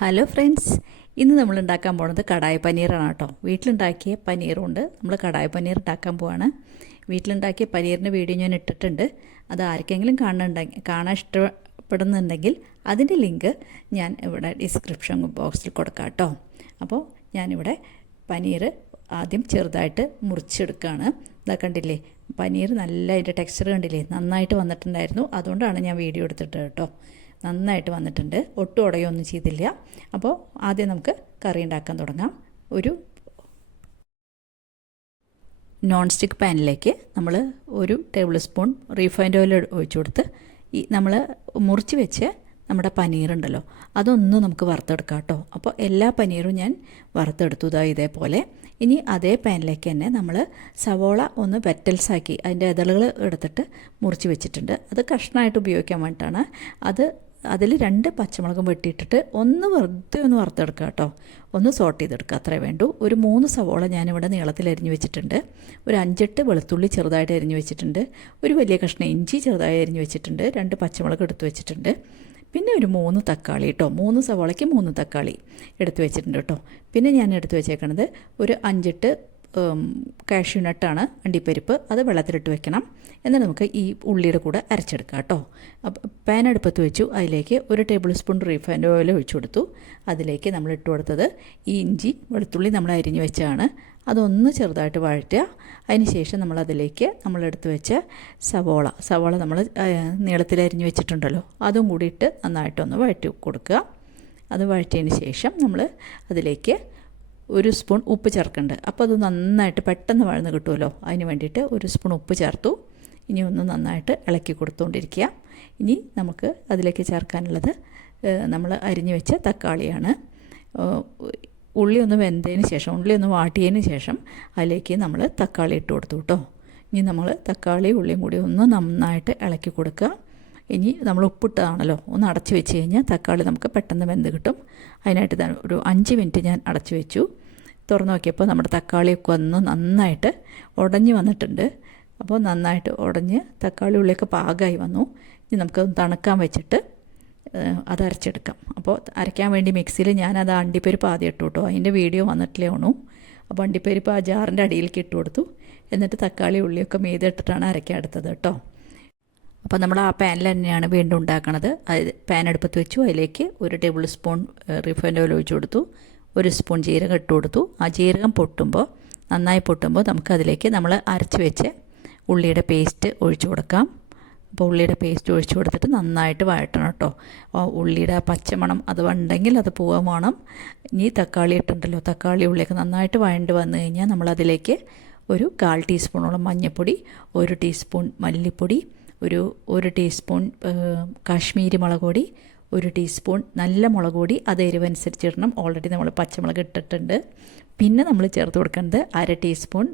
Hello friends, ഇന്ന് നമ്മൾ ഉണ്ടാക്കാൻ പോകുന്നത് കടായി പനീറാണ് കേട്ടോ. വീട്ടിലുണ്ടാക്കിയ പനീറുണ്ട്. നമ്മൾ കടായി പനീർ ഉണ്ടാക്കാൻ പോവാണ്. വീട്ടിലുണ്ടാക്കിയ പനീറിൻ്റെ വീഡിയോ ഞാൻ ഇട്ടിട്ടുണ്ട്. അത് ആർക്കെങ്കിലും കാണാൻ ഇഷ്ടപ്പെടുന്നുണ്ടെങ്കിൽ അതിൻ്റെ ലിങ്ക് ഞാൻ ഇവിടെ ഡിസ്ക്രിപ്ഷൻ ബോക്സിൽ കൊടുക്കാം കേട്ടോ. അപ്പോൾ ഞാനിവിടെ പനീർ ആദ്യം ചെറുതായിട്ട് മുറിച്ചെടുക്കുകയാണ്. ഇതാ കണ്ടില്ലേ, പനീർ നല്ല അതിൻ്റെ ടെക്സ്ചർ കണ്ടില്ലേ, നന്നായിട്ട് വന്നിട്ടുണ്ടായിരുന്നു. അതുകൊണ്ടാണ് ഞാൻ വീഡിയോ എടുത്തിട്ട് കേട്ടോ. നന്നായിട്ട് വന്നിട്ടുണ്ട്, ഒട്ടും ഉടയൊന്നും ചെയ്തില്ല. അപ്പോൾ ആദ്യം നമുക്ക് കറി ഉണ്ടാക്കാൻ തുടങ്ങാം. ഒരു നോൺ സ്റ്റിക്ക് പാനിലേക്ക് നമ്മൾ 1 ടേബിൾ സ്പൂൺ റീഫൈൻഡ് ഓയിൽ ഒഴിച്ചു കൊടുത്ത് നമ്മൾ മുറിച്ച് വെച്ച് നമ്മുടെ പനീറുണ്ടല്ലോ അതൊന്ന് നമുക്ക് വറുത്തെടുക്കാം കേട്ടോ. അപ്പോൾ എല്ലാ പനീറും ഞാൻ വറുത്തെടുത്തു ഇതേപോലെ. ഇനി അതേ പാനിലേക്ക് തന്നെ നമ്മൾ സവോള ഒന്ന് വെറ്റൽസാക്കി അതിൻ്റെ ഇതളുകൾ എടുത്തിട്ട് മുറിച്ച് വെച്ചിട്ടുണ്ട്. അത് കഷ്ണമായിട്ട് ഉപയോഗിക്കാൻ വേണ്ടിയിട്ടാണ്. അതിൽ 2 പച്ചമുളകും വെട്ടിയിട്ടിട്ട് വെറുതെ ഒന്ന് വറുത്തെടുക്കുക കേട്ടോ. ഒന്ന് സോട്ട് ചെയ്തെടുക്കുക, അത്രേ വേണ്ടൂ. ഒരു 3 സവോള ഞാനിവിടെ നീളത്തിൽ അരിഞ്ഞ് വെച്ചിട്ടുണ്ട്. ഒരു 5-8 വെളുത്തുള്ളി ചെറുതായിട്ട് അരിഞ്ഞ് വെച്ചിട്ടുണ്ട്. ഒരു വലിയ കഷ്ണം ഇഞ്ചി ചെറുതായി അരിഞ്ഞ് വെച്ചിട്ടുണ്ട്. 2 പച്ചമുളക് എടുത്ത് വെച്ചിട്ടുണ്ട്. പിന്നെ ഒരു 3 തക്കാളി കേട്ടോ. 3 സവോളയ്ക്ക് 3 തക്കാളി എടുത്ത് വെച്ചിട്ടുണ്ട് കേട്ടോ. പിന്നെ ഞാൻ എടുത്ത് വെച്ചേക്കണത് ഒരു 5-8 കാഷ്യൂ നട്ടാണ്, അണ്ടിപ്പരിപ്പ്. അത് വെള്ളത്തിലിട്ട് വെക്കണം. എന്നാൽ നമുക്ക് ഈ ഉള്ളിയുടെ കൂടെ അരച്ചെടുക്കാം കേട്ടോ. അപ്പോൾ പാൻ അടുപ്പത്ത് വെച്ചു. അതിലേക്ക് 1 ടേബിൾ സ്പൂൺ റീഫൈൻഡ് ഓയിൽ ഒഴിച്ചു കൊടുത്തു. അതിലേക്ക് നമ്മൾ ഇട്ട് കൊടുത്തത് ഈ ഇഞ്ചി വെളുത്തുള്ളി നമ്മൾ അരിഞ്ഞ് വെച്ചാണ്. അതൊന്ന് ചെറുതായിട്ട് വഴറ്റുക. അതിന് ശേഷം നമ്മളതിലേക്ക് നമ്മളെടുത്ത് വെച്ച സവോള നമ്മൾ നീളത്തിൽ അരിഞ്ഞ് വെച്ചിട്ടുണ്ടല്ലോ അതും കൂടി ഇട്ട് നന്നായിട്ടൊന്ന് വഴറ്റി കൊടുക്കുക. അത് വഴറ്റിയതിന് ശേഷം നമ്മൾ അതിലേക്ക് 1 സ്പൂൺ ഉപ്പ് ചേർക്കുന്നുണ്ട്. അപ്പോൾ അത് നന്നായിട്ട് പെട്ടെന്ന് വഴന്ന് കിട്ടുമല്ലോ, അതിന് വേണ്ടിയിട്ട് 1 സ്പൂൺ ഉപ്പ് ചേർത്തു. ഇനി ഒന്ന് നന്നായിട്ട് ഇളക്കി കൊടുത്തുകൊണ്ടിരിക്കുക. ഇനി നമുക്ക് അതിലേക്ക് ചേർക്കാനുള്ളത് നമ്മൾ അരിഞ്ഞു വെച്ച തക്കാളിയാണ്. ഉള്ളി ഒന്ന് വെന്തതിന് ശേഷം, ഉള്ളി ഒന്ന് വാട്ടിയതിന് ശേഷം അതിലേക്ക് നമ്മൾ തക്കാളി ഇട്ട് കൊടുത്തു കേട്ടോ. ഇനി നമ്മൾ തക്കാളി ഉള്ളിയും കൂടി ഒന്ന് നന്നായിട്ട് ഇളക്കി കൊടുക്കുക. ഇനി നമ്മൾ ഉപ്പിട്ടതാണല്ലോ, ഒന്ന് അടച്ചു വെച്ച് കഴിഞ്ഞാൽ തക്കാളി നമുക്ക് പെട്ടെന്ന് വെന്ത് കിട്ടും. അതിനായിട്ട് ഒരു 5 മിനിറ്റ് ഞാൻ അടച്ചു വെച്ചു. തുറന്ന് നോക്കിയപ്പോൾ നമ്മുടെ തക്കാളിയൊക്കെ ഒന്ന് നന്നായിട്ട് ഉടഞ്ഞ് വന്നിട്ടുണ്ട്. അപ്പോൾ നന്നായിട്ട് ഉടഞ്ഞ് തക്കാളി ഉള്ളിയൊക്കെ പാകമായി വന്നു. ഇനി നമുക്കത് തണുക്കാൻ വെച്ചിട്ട് അത് അരച്ചെടുക്കാം. അപ്പോൾ അരയ്ക്കാൻ വേണ്ടി മിക്സിയിൽ ഞാനത് അണ്ടിപ്പരിപ്പ് ആദ്യം ഇട്ടു കേട്ടോ. അതിൻ്റെ വീഡിയോ വന്നിട്ടില്ലേ ഉണു. അപ്പോൾ അണ്ടിപ്പരിപ്പ് ആ ജാറിൻ്റെ അടിയിലേക്ക് ഇട്ട് കൊടുത്തു. എന്നിട്ട് തക്കാളി ഉള്ളിയൊക്കെ മീതെ ഇട്ടിട്ടാണ് അരയ്ക്കാൻ എടുത്തത് കേട്ടോ. അപ്പോൾ നമ്മൾ ആ പാനിൽ തന്നെയാണ് വീണ്ടും ഉണ്ടാക്കണത്. അത് പാൻ അടുപ്പത്ത് വെച്ചു. അതിലേക്ക് 1 ടേബിൾ സ്പൂൺ റിഫൈൻഡ് ഓയിൽ ഒഴിച്ചു കൊടുത്തു. 1 സ്പൂൺ ജീരകം ഇട്ട് കൊടുത്തു. ആ ജീരകം നന്നായി പൊട്ടുമ്പോൾ നമുക്കതിലേക്ക് നമ്മൾ അരച്ച് വെച്ച് ഉള്ളിയുടെ പേസ്റ്റ് ഒഴിച്ചു കൊടുക്കാം. അപ്പോൾ ഉള്ളിയുടെ പേസ്റ്റ് ഒഴിച്ചു കൊടുത്തിട്ട് നന്നായിട്ട് വഴറ്റണം കേട്ടോ. ഉള്ളിയുടെ പച്ചമണം അത് ഉണ്ടെങ്കിൽ അത് പോകാൻ വേണം. ഇനി തക്കാളി ഇട്ടുണ്ടല്ലോ, തക്കാളി ഉള്ളിയൊക്കെ നന്നായിട്ട് വഴണ്ട് വന്നു കഴിഞ്ഞാൽ നമ്മളതിലേക്ക് ഒരു 1/4 ടീസ്പൂണോളം മഞ്ഞൾപ്പൊടി, 1 ടീസ്പൂൺ മല്ലിപ്പൊടി, ഒരു ടീസ്പൂൺ കാശ്മീരി മുളക് പൊടി, 1 ടീസ്പൂൺ നല്ല മുളക് പൊടി. അത് എരിവനുസരിച്ച് ഇടണം. ഓൾറെഡി നമ്മൾ പച്ചമുളക് ഇട്ടിട്ടുണ്ട്. പിന്നെ നമ്മൾ ചേർത്ത് കൊടുക്കേണ്ടത് 1/2 ടീസ്പൂൺ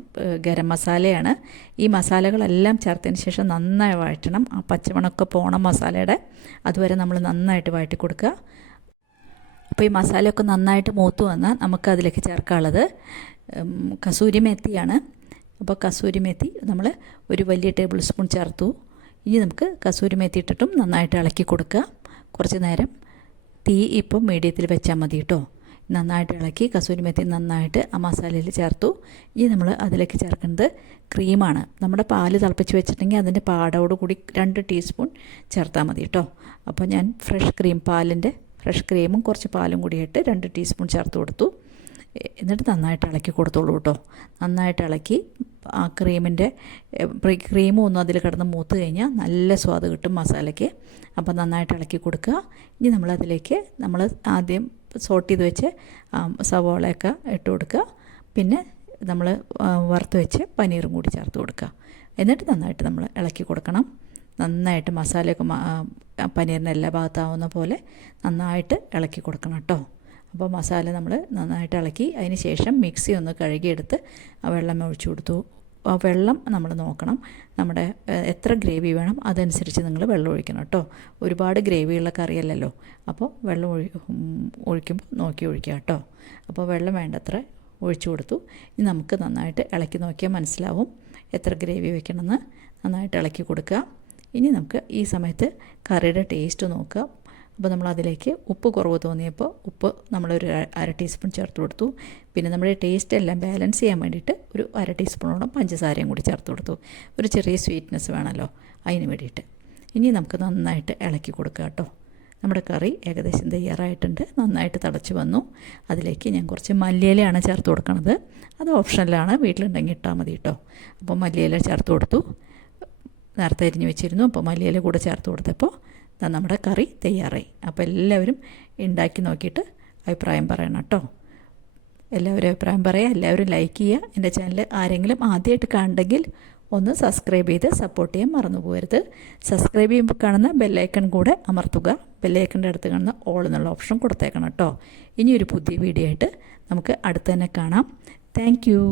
ഗരം മസാലയാണ്. ഈ മസാലകളെല്ലാം ചേർത്തതിന് ശേഷം നന്നായി വഴറ്റണം. ആ പച്ചമണമൊക്കെ പോകണം മസാലയുടെ. അതുവരെ നമ്മൾ നന്നായിട്ട് വഴറ്റി കൊടുക്കുക. അപ്പോൾ ഈ മസാലയൊക്കെ നന്നായിട്ട് മൂത്ത് വന്നാൽ നമുക്ക് അതിലേക്ക് ചേർക്കാനുള്ളത് കസൂരി മേത്തിയാണ്. അപ്പോൾ കസൂരി മേത്തി നമ്മൾ ഒരു വലിയ ടേബിൾ സ്പൂൺ ചേർത്തു. ഇനി നമുക്ക് കസൂരി മേത്തി ഇട്ടിട്ടും നന്നായിട്ട് ഇളക്കി കൊടുക്കുക. കുറച്ച് നേരം തീ ഇപ്പം മീഡിയത്തിൽ വെച്ചാൽ മതി കേട്ടോ. നന്നായിട്ട് ഇളക്കി കസൂരി മേത്തി നന്നായിട്ട് ആ മസാലയിൽ ചേർത്തു. ഇനി നമ്മൾ അതിലേക്ക് ചേർക്കുന്നത് ക്രീമാണ്. നമ്മുടെ പാല് തിളപ്പിച്ച് വെച്ചിട്ടുണ്ടെങ്കിൽ അതിൻ്റെ പാടോട് കൂടി 2 ടീസ്പൂൺ ചേർത്താൽ മതി കേട്ടോ. അപ്പോൾ ഞാൻ ഫ്രഷ് ക്രീമും കുറച്ച് പാലും കൂടിയിട്ട് 2 ടീസ്പൂൺ ചേർത്ത് കൊടുത്തു. എന്നിട്ട് നന്നായിട്ട് ഇളക്കി കൊടുത്തോളൂ കേട്ടോ. നന്നായിട്ട് ഇളക്കി ആ ക്രീമും ഒന്നും അതിൽ കിടന്ന് മൂത്ത് കഴിഞ്ഞാൽ നല്ല സ്വാദ് കിട്ടും മസാലയ്ക്ക്. അപ്പോൾ നന്നായിട്ട് ഇളക്കി കൊടുക്കുക. ഇനി നമ്മളതിലേക്ക് നമ്മൾ ആദ്യം സോട്ട് ചെയ്ത് വെച്ച് സവോളയൊക്കെ ഇട്ട് കൊടുക്കുക. പിന്നെ നമ്മൾ വറുത്ത് വെച്ച് പനീറും കൂടി ചേർത്ത് കൊടുക്കുക. എന്നിട്ട് നന്നായിട്ട് നമ്മൾ ഇളക്കി കൊടുക്കണം. നന്നായിട്ട് മസാലയൊക്കെ പനീറിന് എല്ലാ ഭാഗത്താവുന്ന പോലെ നന്നായിട്ട് ഇളക്കി കൊടുക്കണം കേട്ടോ. അപ്പോൾ മസാല നമ്മൾ നന്നായിട്ട് ഇളക്കി അതിന് ശേഷം മിക്സി ഒന്ന് കഴുകിയെടുത്ത് ആ വെള്ളം ഒഴിച്ചു കൊടുത്തു. ആ വെള്ളം നമ്മൾ നോക്കണം, നമ്മുടെ എത്ര ഗ്രേവി വേണം അതനുസരിച്ച് നിങ്ങൾ വെള്ളം ഒഴിക്കണം കേട്ടോ. ഒരുപാട് ഗ്രേവിയുള്ള കറിയല്ലല്ലോ. അപ്പോൾ വെള്ളം ഒഴിക്കുമ്പോൾ നോക്കി ഒഴിക്കുക കേട്ടോ. അപ്പോൾ വെള്ളം വേണ്ടത്ര ഒഴിച്ചു കൊടുത്തു. ഇനി നമുക്ക് നന്നായിട്ട് ഇളക്കി നോക്കിയാൽ മനസ്സിലാവും എത്ര ഗ്രേവി വെക്കണമെന്ന്. നന്നായിട്ട് ഇളക്കി കൊടുക്കുക. ഇനി നമുക്ക് ഈ സമയത്ത് കറിയുടെ ടേസ്റ്റ് നോക്കുക. അപ്പോൾ നമ്മൾ അതിലേക്ക് ഉപ്പ് കുറവ് തോന്നിയപ്പോൾ ഉപ്പ് നമ്മളൊരു 1/2 ടീസ്പൂൺ ചേർത്ത് കൊടുത്തു. പിന്നെ നമ്മുടെ ടേസ്റ്റ് എല്ലാം ബാലൻസ് ചെയ്യാൻ വേണ്ടിയിട്ട് ഒരു 1/2 ടീസ്പൂണോളം പഞ്ചസാരയും കൂടി ചേർത്ത് കൊടുത്തു. ഒരു ചെറിയ സ്വീറ്റ്നെസ് വേണമല്ലോ, അതിന് വേണ്ടിയിട്ട്. ഇനി നമുക്ക് നന്നായിട്ട് ഇളക്കി കൊടുക്കുക കേട്ടോ. നമ്മുടെ കറി ഏകദേശം തയ്യാറായിട്ടുണ്ട്. നന്നായിട്ട് തിളച്ച് വന്നു. അതിലേക്ക് ഞാൻ കുറച്ച് മല്ലിയിലയാണ് ചേർത്ത് കൊടുക്കുന്നത്. അത് ഓപ്ഷനിലാണ്, വീട്ടിലുണ്ടെങ്കിൽ ഇട്ടാൽ മതി കേട്ടോ. അപ്പോൾ മല്ലിയില ചേർത്ത് കൊടുത്തു. നേരത്തെ അരിഞ്ഞ് വെച്ചിരുന്നു, അപ്പോൾ മല്ലിയില കൂടെ ചേർത്ത് കൊടുത്തപ്പോൾ നമ്മുടെ കറി തയ്യാറായി. അപ്പോൾ എല്ലാവരും ഉണ്ടാക്കി നോക്കിയിട്ട് അഭിപ്രായം പറയണം കേട്ടോ. എല്ലാവരും അഭിപ്രായം പറയുക, എല്ലാവരും ലൈക്ക് ചെയ്യുക. എൻ്റെ ചാനൽ ആരെങ്കിലും ആദ്യമായിട്ട് കാണുന്നെങ്കിൽ ഒന്ന് സബ്സ്ക്രൈബ് ചെയ്ത് സപ്പോർട്ട് ചെയ്യാൻ മറന്നു പോകരുത്. സബ്സ്ക്രൈബ് ചെയ്യുമ്പോൾ കാണുന്ന ബെല്ലൈക്കൺ കൂടെ അമർത്തുക. ബെല്ലൈക്കൻ്റെ അടുത്ത് കാണുന്ന ഓൾ എന്നുള്ള ഓപ്ഷൻ കൊടുത്തേക്കണം കേട്ടോ. ഇനിയൊരു പുതിയ വീഡിയോ ആയിട്ട് നമുക്ക് അടുത്ത് തന്നെ കാണാം. Thank you.